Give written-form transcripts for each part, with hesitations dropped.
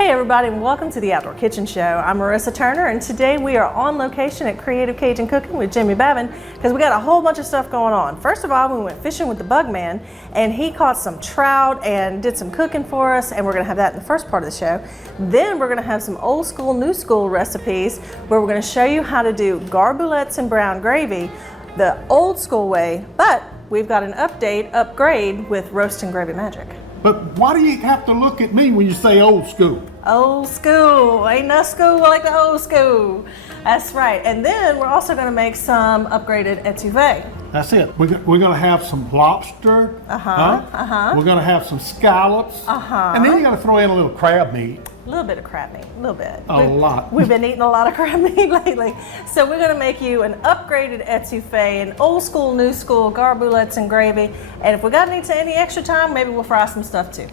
Hey everybody, and welcome to the Outdoor Kitchen Show. I'm Marissa Turner, and today we are on location at Creative Cajun Cooking with Jimmy Babin because we got a whole bunch of stuff going on. First of all, we went fishing with the Bug Man, and he caught some trout and did some cooking for us, and we're gonna have that in the first part of the show. Then we're gonna have some old school, new school recipes where we're gonna show you how to do Garboulettes and brown gravy the old school way, but we've got an upgrade with roast and gravy magic. But why do you have to look at me when you say old school? Old school, ain't no school like the old school. That's right. And then we're also gonna make some upgraded etouffee. That's it. We're gonna have some lobster. We're gonna have some scallops. And then you gotta throw in a little crab meat. A little bit of crab meat, a little bit. A lot. We've been eating a lot of crab meat lately. So we're gonna make you an upgraded etouffee, an old school, new school, Garboulettes and gravy. And if we got any extra time, maybe we'll fry some stuff too.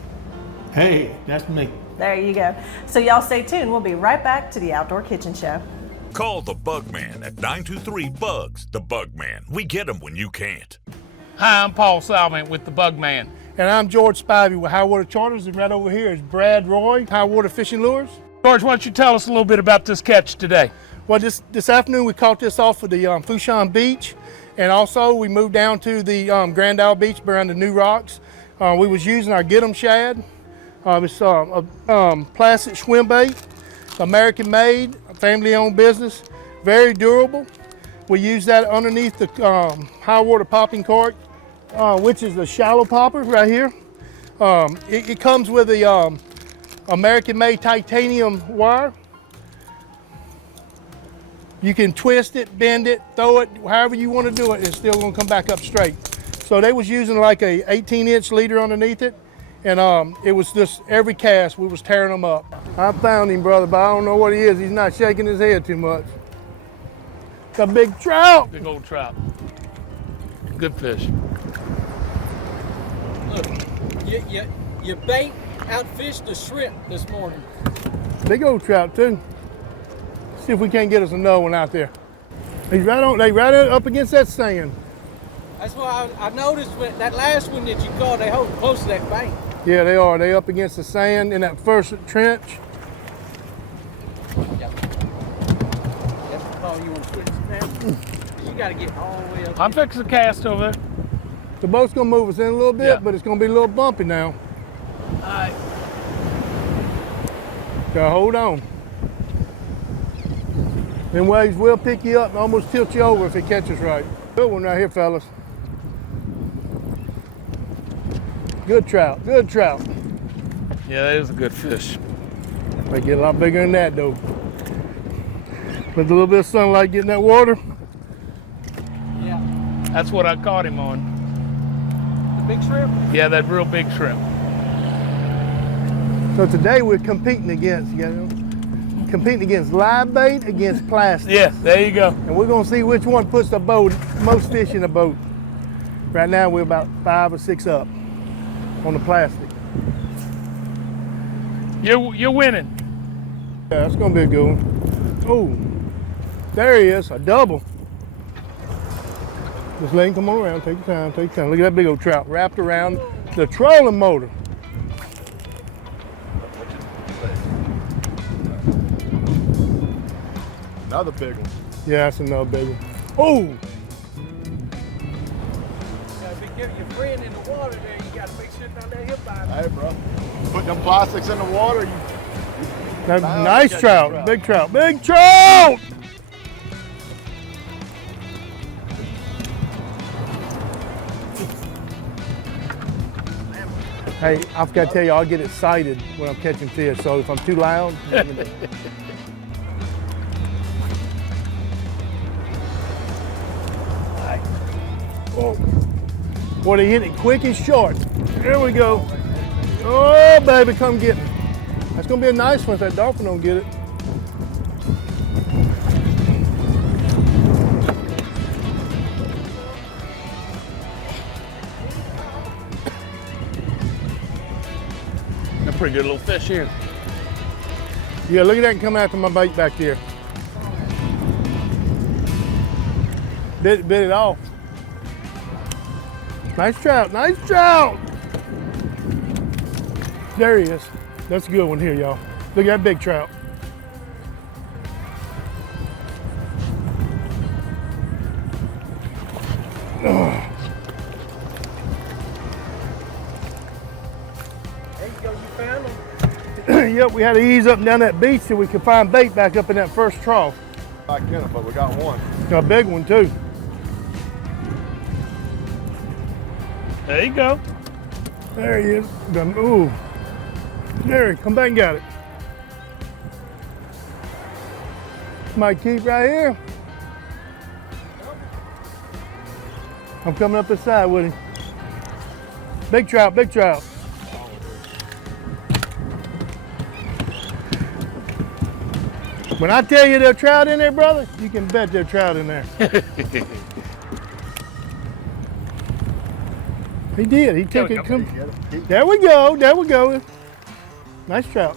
Hey, that's me. There you go. So y'all stay tuned. We'll be right back to the Outdoor Kitchen Show. Call the Bug Man at 923-BUGS. The Bug Man. We get them when you can't. Hi, I'm Paul Salvant with the Bug Man. And I'm George Spivey with High Water Charters, and right over here is Brad Roy, High Water Fishing Lures. George, why don't you tell us a little bit about this catch today? Well, this afternoon we caught this off of the Fourchon Beach, and also we moved down to the Grand Isle Beach around the New Rocks. We was using our Get Em Shad. It's a plastic swim bait, American made, family-owned business, very durable. We use that underneath the high water popping cork, which is the shallow popper right here. It comes with the American-made titanium wire. You can twist it, bend it, throw it, however you want to do it, it's still going to come back up straight. So they was using like a 18-inch leader underneath it, and it was just every cast we was tearing them up. I found him, brother, but I don't know what he is. He's not shaking his head too much. It's a big trout. Big old trout. Good fish. Look, you bait outfished the shrimp this morning. Big old trout too. See if we can't get us another one out there. He's right on. They right up against that sand. That's why I noticed when that last one that you caught, they hold close to that bank. Yeah, they are. They up against the sand in that first trench. Yep. That's the call you want to switch now. You got to get all the way up. I'm fixing the cast over there. The boat's gonna move us in a little bit, Yeah. but it's gonna be a little bumpy now. All right. So hold on. Them waves will pick you up and almost tilt you over if it catches right. Good one right here, fellas. Good trout, good trout. Yeah, that is a good fish. They get a lot bigger than that though. With a little bit of sunlight getting that water. Yeah. That's what I caught him on. The big shrimp? Yeah, that real big shrimp. So today we're competing against, live bait against plastic. Yeah, there you go. And we're gonna see which one puts the most fish in the boat. Right now we're about 5 or 6 up on the plastic. You're winning. Yeah, that's gonna be a good one. Oh, there he is, a double. Just let him come on around, take your time, take your time. Look at that big old trout wrapped around the trolling motor. Another big one. Yeah, that's another big one. Oh! Gotta be careful. Your friend in the water there, you gotta make sure down that hip line. Hey, bro. Put them plastics in the water. Nice trout, big trout, big trout! Hey, I forgot to tell you, I'll get excited when I'm catching fish, so if I'm too loud, oh. Boy, they hit it quick and short. There we go. Oh, baby, come get me. That's gonna be a nice one if that dolphin don't get it. A pretty good little fish here. Yeah, look at that come after my bait back there. Bit it off. Nice trout, nice trout. There he is. That's a good one here, y'all. Look at that big trout. There you go, you found them. Yep, we had to ease up and down that beach till we could find bait back up in that first trough. Back in it, but we got one. Got a big one too. There you go. There he is. Ooh. There, come back and get it. Might keep right here. I'm coming up this side with him. Big trout, big trout. When I tell you there's trout in there, brother, you can bet there's trout in there. He did. He took it. There we go. There we go. Nice trout.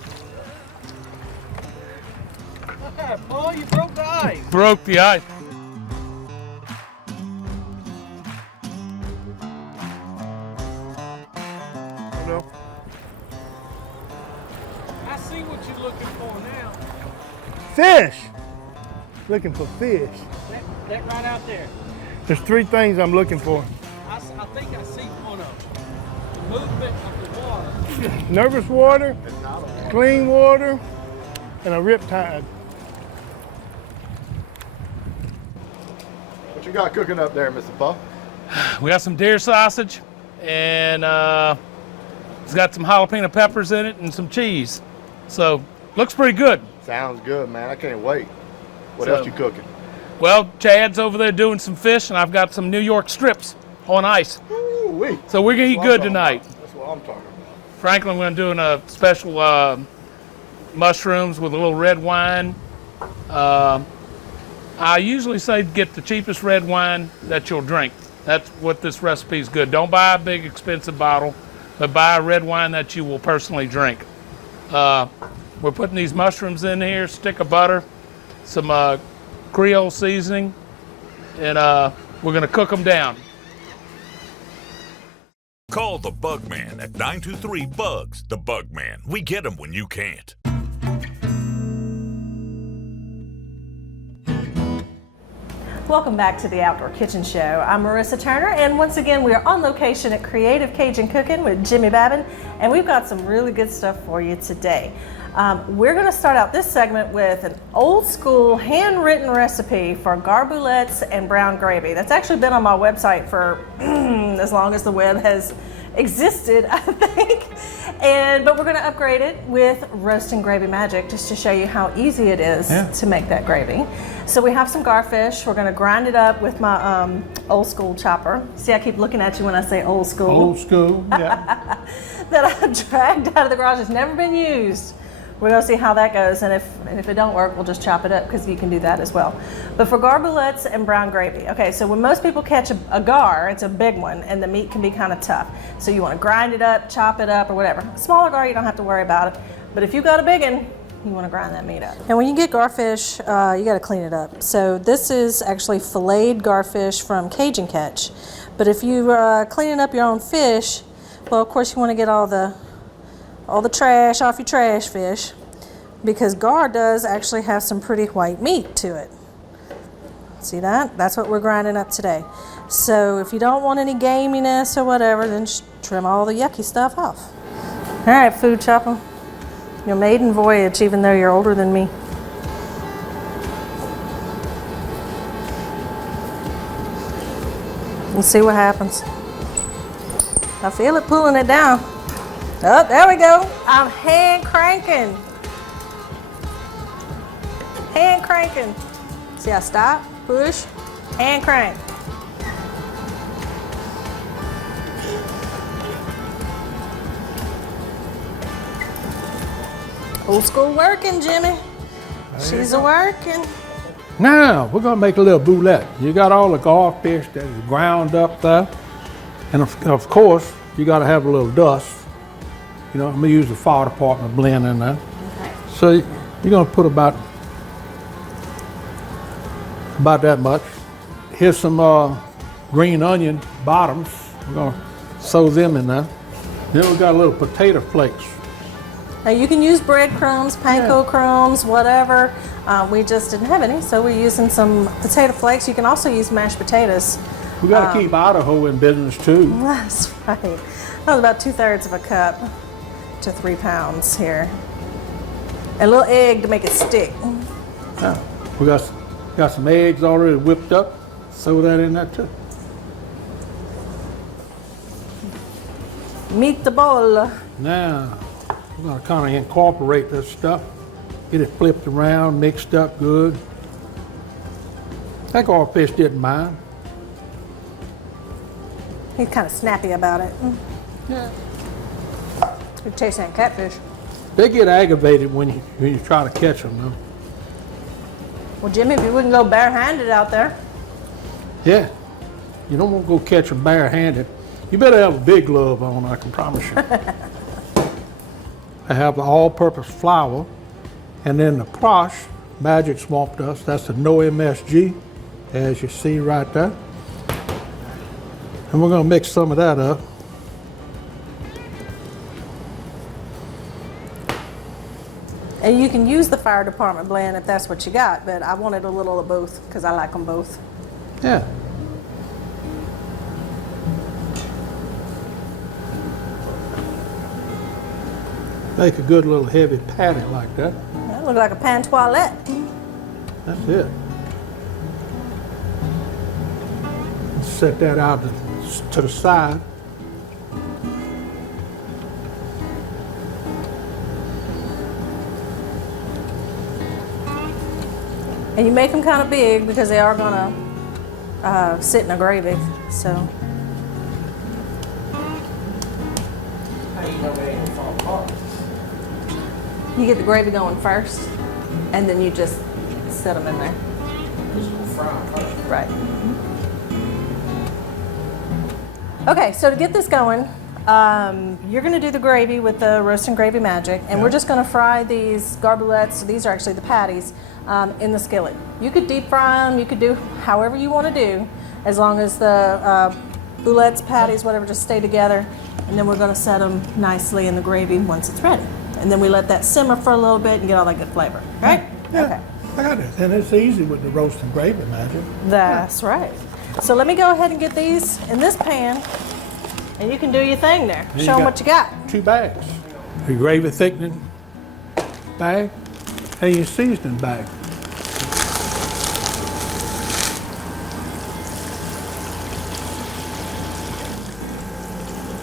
Paul, you broke the ice. Broke the ice. I see what you're looking for now. Fish. Looking for fish. That right out there. There's three things I'm looking for. I think I see one of them. The movement of the water. Nervous water, clean water, and a riptide. What you got cooking up there, Mr. Puff? We got some deer sausage, and it's got some jalapeno peppers in it and some cheese. So, looks pretty good. Sounds good, man. I can't wait. What So- else you cooking? Well, Chad's over there doing some fish, and I've got some New York strips on ice. Ooh-wee. So we're gonna eat That's what good I'm talking tonight. about. That's what I'm talking about. Franklin, we're doing a special mushrooms with a little red wine. I usually say get the cheapest red wine that you'll drink. That's what this recipe is good. Don't buy a big expensive bottle, but buy a red wine that you will personally drink. We're putting these mushrooms in here, stick of butter, some Creole seasoning, and we're gonna cook them down. Call the Bug Man at 923-BUGS. The Bug Man. We get them when you can't. Welcome back to the Outdoor Kitchen Show. I'm Marissa Turner, and once again we are on location at Creative Cajun Cooking with Jimmy Babin, and we've got some really good stuff for you today. We're going to start out this segment with an old school handwritten recipe for Garboulettes and brown gravy. That's actually been on my website for as long as the web has existed, I think. But we're going to upgrade it with roasting gravy magic just to show you how easy it is to make that gravy. So we have some garfish. We're going to grind it up with my old school chopper. See, I keep looking at you when I say old school. Old school, yeah. That I dragged out of the garage. It's never been used. We're going to see how that goes, and if it don't work, we'll just chop it up because you can do that as well. But for Garboulettes and brown gravy, okay, so when most people catch a gar, it's a big one, and the meat can be kind of tough. So you want to grind it up, chop it up, or whatever. A smaller gar, you don't have to worry about it. But if you got a big one, you want to grind that meat up. And when you get garfish, you got to clean it up. So this is actually filleted garfish from Cajun Catch. But if you cleaning up your own fish, well, of course you want to get all the trash off your trash fish, because gar does actually have some pretty white meat to it. See that? That's what we're grinding up today. So if you don't want any gaminess or whatever, then just trim all the yucky stuff off. All right, food chopper, your maiden voyage, even though you're older than me. Let's see what happens. I feel it pulling it down. Oh, there we go. I'm hand cranking. Hand cranking. See, I stop, push, hand crank. Old school working, Jimmy. She's a working. Now, we're gonna make a little boulette. You got all the garfish that is ground up there. And of course, you gotta have a little dust. You know, I'm gonna use the fire department blend in there. Okay. So you're gonna put about that much. Here's some green onion bottoms. We're gonna sew them in there. Then we got a little potato flakes. Now you can use breadcrumbs, panko crumbs, whatever. We just didn't have any, so we're using some potato flakes. You can also use mashed potatoes. We got to keep Idaho in business too. That's right. That was about 2/3 of a cup to 3 pounds here. And a little egg to make it stick. Yeah. We got some eggs already whipped up. Throw that in there too. Meet the bowl. Now, we're going to kind of incorporate this stuff. Get it flipped around, mixed up good. That garfish didn't mind. He's kind of snappy about it. Yeah. It tastes like catfish. They get aggravated when you try to catch them, though. Well, Jimmy, if you wouldn't go barehanded out there. Yeah. You don't want to go catch them barehanded. You better have a big glove on, I can promise you. I have the all-purpose flour, and then the Prosh Magic Swamp Dust. That's the no MSG, as you see right there. And we're going to mix some of that up. And you can use the fire department blend if that's what you got, but I wanted a little of both because I like them both. Yeah. Make a good little heavy patty like that. That looks like a pan toilette. That's it. Set that out to the side. And you make them kind of big because they are going to sit in a gravy. So. How do you know they ain't gonna fall apart? You get the gravy going first, and then you just set them in there. Just fry them first. Right. Okay, so to get this going, you're going to do the gravy with the roast and gravy magic, and we're just going to fry these Garboulettes. So these are actually the patties in the skillet. You could deep fry them. You could do however you want to do, as long as the boulettes, patties, whatever, just stay together. And then we're going to set them nicely in the gravy once it's ready. And then we let that simmer for a little bit and get all that good flavor, right? Yeah. Okay. I got it. And it's easy with the roast and gravy magic. That's right. So let me go ahead and get these in this pan, and you can do your thing there. And Show them what you got. 2 bags. Your gravy thickening bag and your seasoning bag.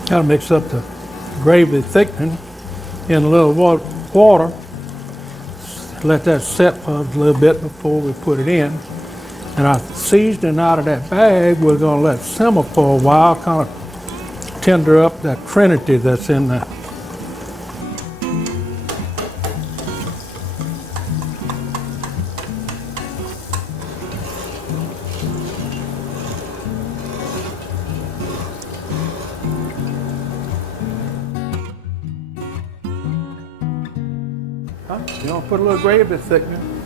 Got to mix up the gravy thickening in a little water. Let that set for a little bit before we put it in. And our seasoning out of that bag, we're going to let simmer for a while, kind of tender up that trinity that's in there. You want to put a little gravy thickening.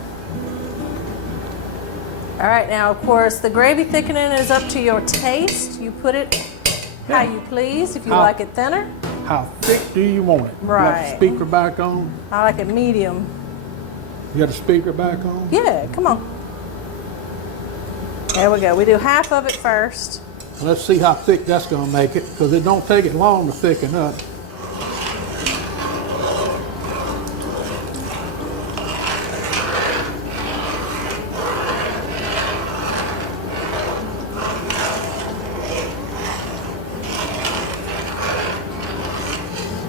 All right, now of course the gravy thickening is up to your taste. You put it how you please. If you like it thinner. How thick do you want it? Right. You got the speaker back on? I like it medium. You got the speaker back on? Yeah, come on. There we go. We do half of it first. Let's see how thick that's going to make it, because it don't take it long to thicken up.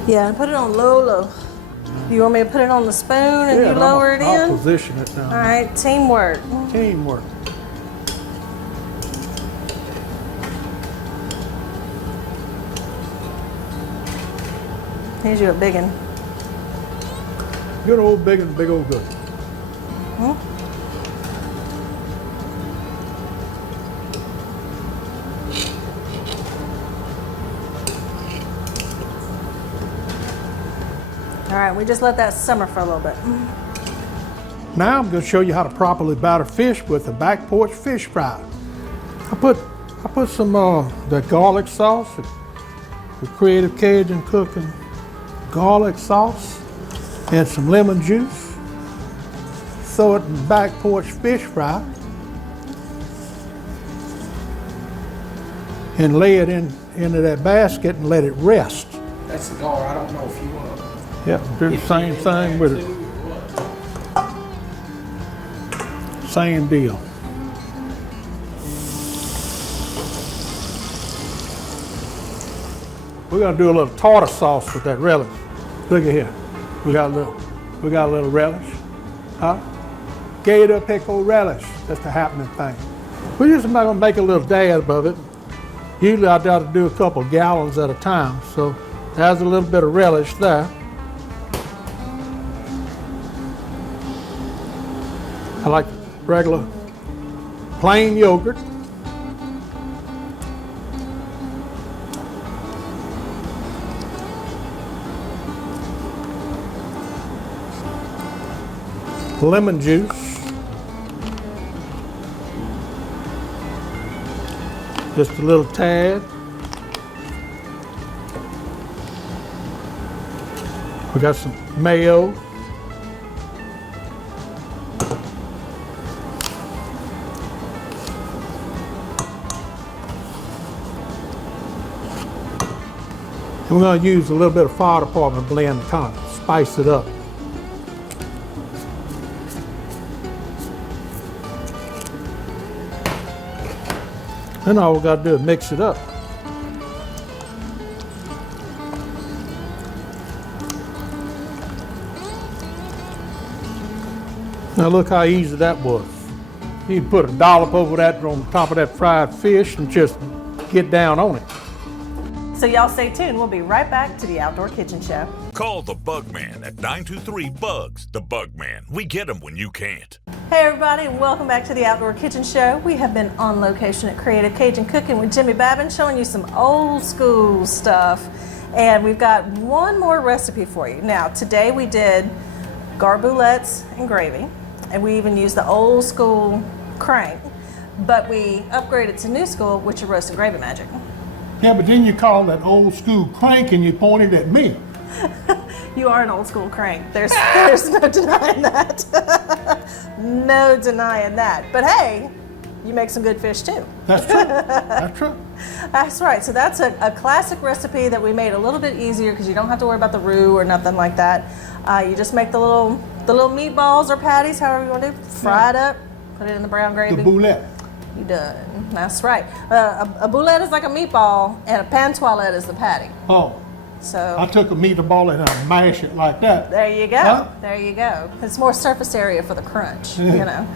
Yeah, and put it on low. You want me to put it on the spoon and you lower it in? I'll position it now. All right, teamwork. Teamwork. Here's you a big one. Good old big and big old good. All right, we just let that simmer for a little bit. Now I'm going to show you how to properly batter fish with the back porch fish fry. I put some the garlic sauce, the Creative Cajun Cooking garlic sauce. and some lemon juice. Throw it in the back porch fish fry. And lay it into that basket and let it rest. That's the gar. I don't know if you want to. Yep, do the same thing with it. Same deal. We're gonna do a little tartar sauce with that relish. Look at here. We got a little relish. Huh? Gator pickle relish. That's the happening thing. We're just gonna make a little dab of it. Usually I got to do a couple gallons at a time, so there's a little bit of relish there. I like regular plain yogurt. Lemon juice. Just a little tad. We got some mayo. And we're going to use a little bit of fire department blend to kind of spice it up. Then all we got to do is mix it up. Now look how easy that was. You can put a dollop over that on top of that fried fish and just get down on it. So y'all stay tuned. We'll be right back to the Outdoor Kitchen Show. Call the Bugman at 923-BUGS. The Bugman. We get them when you can't. Hey everybody, and welcome back to the Outdoor Kitchen Show. We have been on location at Creative Cajun Cooking with Jimmy Babin, showing you some old school stuff. And we've got one more recipe for you. Now, today we did Garboulettes and gravy, and we even used the old school crank, but we upgraded to new school, which is roasted gravy magic. Yeah, but then you call that old school crank and you pointed at me. You are an old school crank. There's no denying that. No denying that. But hey, you make some good fish too. That's true. That's true. That's right. So that's a classic recipe that we made a little bit easier because you don't have to worry about the roux or nothing like that. You just make the little meatballs or patties, however you want to do. Fry it up, put it in the brown gravy. The boulette. You done. That's right. A boulette is like a meatball, and a pan toilette is the patty. Oh. So I took a meatball and I mashed it like that. there you go. Huh? There you go. It's more surface area for the crunch, you know.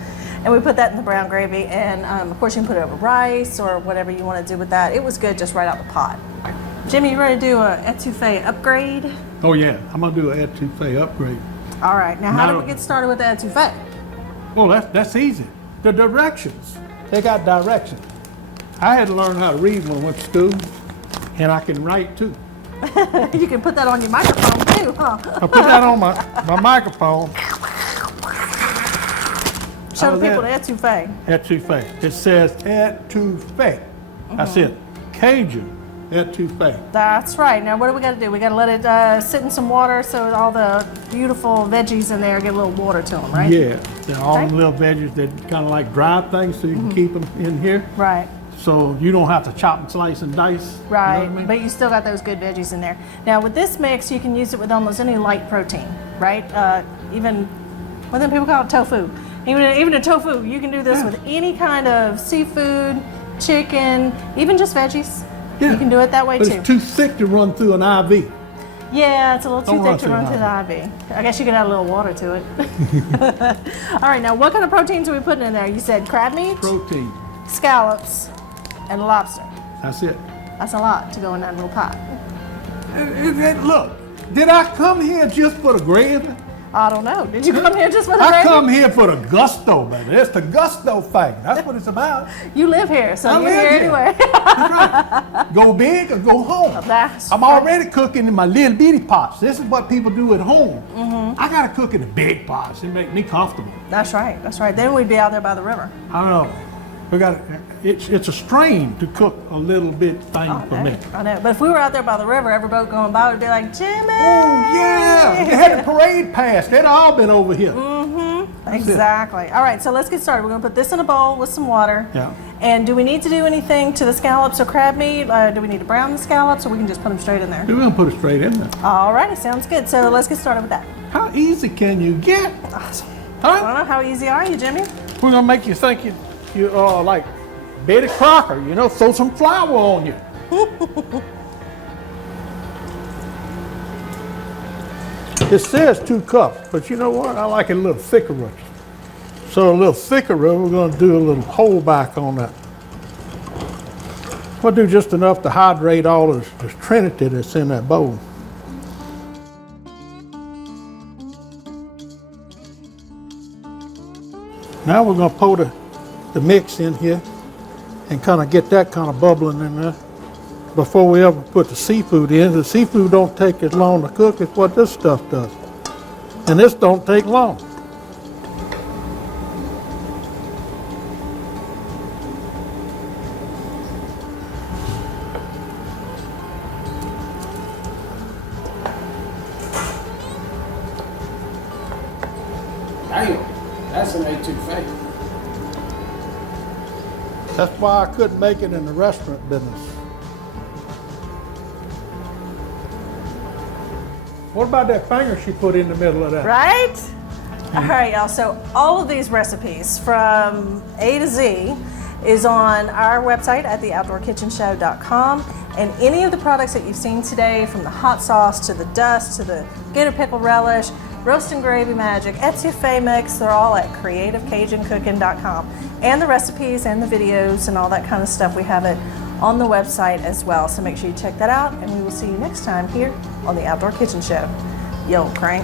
And we put that in the brown gravy, and of course you can put it over rice or whatever you want to do with that. It was good just right out the pot. Jimmy, you ready to do an etouffee upgrade? Oh yeah, I'm gonna do an etouffee upgrade. All right. Now, how do we get started with the etouffee? Well, that's easy. The directions. They got directions. I had to learn how to read when I went to school, and I can write too. You can put that on your microphone too, huh? I put that on my microphone. Show the people the etouffee. Etouffee. It says etouffee. That's it. Cajun etouffee. That's right. Now, what do we got to do? We got to let it sit in some water so all the beautiful veggies in there get a little water to them, right? Yeah. They're all Okay. the little veggies that kind of like dry things, so you can keep them in here. Right. So you don't have to chop and slice and dice. Right, You know what I mean? but you still got those good veggies in there. Now with this mix, you can use it with almost any light protein, right? Even, what do people call it, tofu. Even a tofu, you can do this with any kind of seafood, chicken, even just veggies. Yeah. You can do it that way But too. it's too thick to run through an IV. Yeah, it's a little too Don't thick run to through run the through the IV. I guess you could add a little water to it. All right, now what kind of proteins are we putting in there? You said crab meat, Protein. scallops, and lobster. That's it. That's a lot to go in that little pot. Look, did I come here just for the gravy? I don't know. Did you come here just for the I gravy? come here for the gusto, baby. It's the gusto thing. That's what it's about. You live here, so I you're live here here. anyway. That's right. Go big or go home. That's I'm right. already cooking in my little bitty pots. This is what people do at home. I gotta cook in the big pots. It make me comfortable. That's right. That's right. Then we'd be out there by the river. I don't know. We got it's a strain to cook a little bit thing per minute. I know. But if we were out there by the river, every boat going by would be like, Jimmy! Oh yeah, they had a parade past. They'd all been over here. Exactly. All right, so let's get started. We're gonna put this in a bowl with some water. Yeah. And do we need to do anything to the scallops or crab meat? Do we need to brown the scallops, or we can just put them straight in there? We're gonna put it straight in there. All righty, sounds good. So let's get started with that. How easy can you get? Awesome. Huh? I don't know, how easy are you, Jimmy? We're gonna make you think you are like Betty Crocker, you know, throw some flour on you. It says 2 cups, but you know what? I like it a little thicker. So a little thicker, we're gonna do a little hold back on that. We'll do just enough to hydrate all this trinity that's in that bowl. Now we're gonna pour the mix in here and kind of get that kind of bubbling in there before we ever put the seafood in. The seafood don't take as long to cook as what this stuff does. And this don't take long. Damn, that's an Etouffee. That's why I couldn't make it in the restaurant business. What about that finger she put in the middle of that? Right? All right, y'all. So all of these recipes from A to Z is on our website at theoutdoorkitchenshow.com. And any of the products that you've seen today, from the hot sauce to the dust to the gator pickle relish, roast and gravy magic, etouffee mix, they're all at creativecajuncooking.com. And the recipes and the videos and all that kind of stuff, we have it on the website as well. So make sure you check that out, and we will see you next time here on the Outdoor Kitchen Show. Yo, crank.